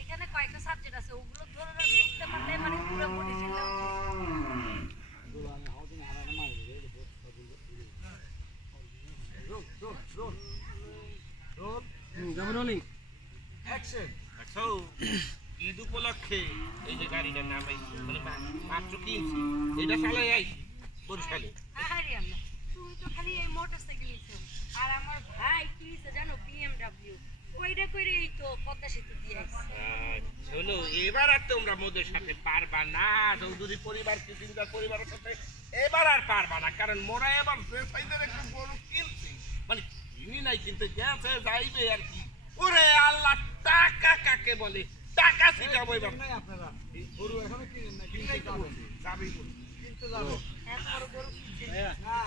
এখানে কয়েকটা সাবজেক্ট আছে ওগুলো ধরে বুঝতে পারলে মানে পুরো বডি জিল্লা ঈদ উপলক্ষে এই যে গাড়িটার নাম মানে মাত্র কিনছি এটা চালাই আইছি বরিশালে। তুমি তো খালি এই মোটরসাইকেল নিছো আর আমার ভাই কি নিছে জানো বিএমডব্লিউ ওইটা করে এই তো পদ্মা সেতু দিয়ে আসছে। শোনো এবার আর তোমরা মোদের সাথে পারবা না, চৌধুরী পরিবার কি চিন্তা পরিবারের সাথে এবার আর পারবা না, কারণ মোরা এবার সাইজের একটু গরু কিনছি মানে কিনি নাই কিন্তু গেছে যাইবে আর কি। ওরে আল্লাহ টাকা কাকে বলে, টাকা ছিটাবো এবার। আপনারা গরু এখনো কিনেন না, কিনতে যাবো, যাবেই বলি। কিনতে যাবো এত বড় গরু কিনছে না